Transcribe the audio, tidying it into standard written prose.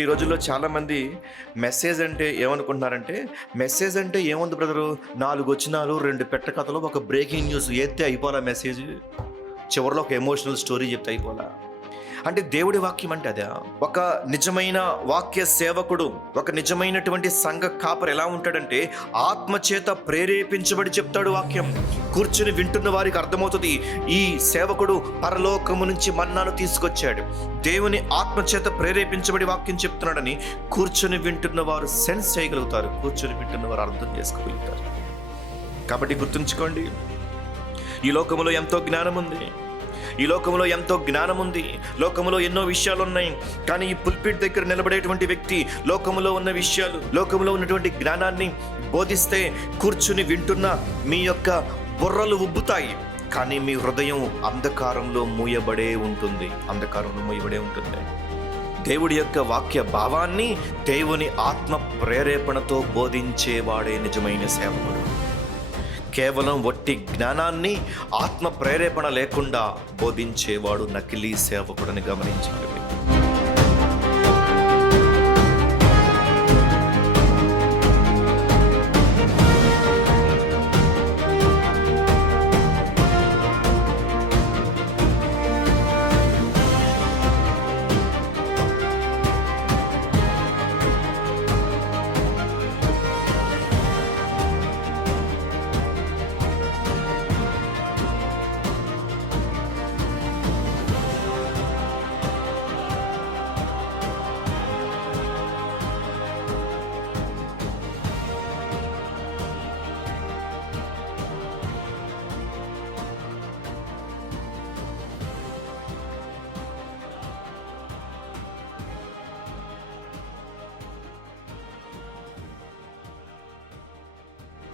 ఈ రోజుల్లో చాలామంది మెసేజ్ అంటే ఏమనుకుంటున్నారంటే, మెసేజ్ అంటే ఏముంది బ్రదరు, 4 వచనాలు, 2 పెట్ట కథలు, ఒక బ్రేకింగ్ న్యూస్ ఏత్తే అయిపోలా మెసేజ్. చివరిలో ఒక ఎమోషనల్ స్టోరీ చెప్తే అయిపోలా. అంటే దేవుడి వాక్యం అంటే అదా? ఒక నిజమైన వాక్య సేవకుడు, ఒక నిజమైనటువంటి సంఘ కాపరి ఎలా ఉంటాడంటే, ఆత్మచేత ప్రేరేపించబడి చెప్తాడు వాక్యం. కూర్చుని వింటున్న వారికి అర్థమవుతుంది, ఈ సేవకుడు పరలోకము నుంచి మన్నాను తీసుకొచ్చాడు, దేవుని ఆత్మచేత ప్రేరేపించబడి వాక్యం చెప్తున్నాడని కూర్చుని వింటున్న వారు సెన్స్ చేయగలుగుతారు, కూర్చుని వింటున్న వారు అర్థం చేసుకోగలుగుతారు. కాబట్టి గుర్తుంచుకోండి, ఈ లోకములో ఎంతో జ్ఞానం ఉంది, ఈ లోకంలో ఎంతో జ్ఞానం ఉంది, లోకములో ఎన్నో విషయాలు ఉన్నాయి. కానీ ఈ పుల్పిట్ దగ్గర నిలబడేటువంటి వ్యక్తి లోకములో ఉన్న విషయాలు, లోకములో ఉన్నటువంటి జ్ఞానాన్ని బోధిస్తే కూర్చుని వింటున్న మీ యొక్క బుర్రలు ఉబ్బుతాయి, కానీ మీ హృదయం అంధకారంలో మూయబడే ఉంటుంది, అంధకారంలో మూయబడే ఉంటుంది. దేవుడి యొక్క వాక్య భావాన్ని దేవుని ఆత్మ ప్రేరేపణతో బోధించేవాడే నిజమైన సేవకుడు. కేవలం వట్టి జ్ఞానాన్ని ఆత్మ ప్రేరేపణ లేకుండా బోధించేవాడు నకిలీ సేవకుడని గమనించాలి.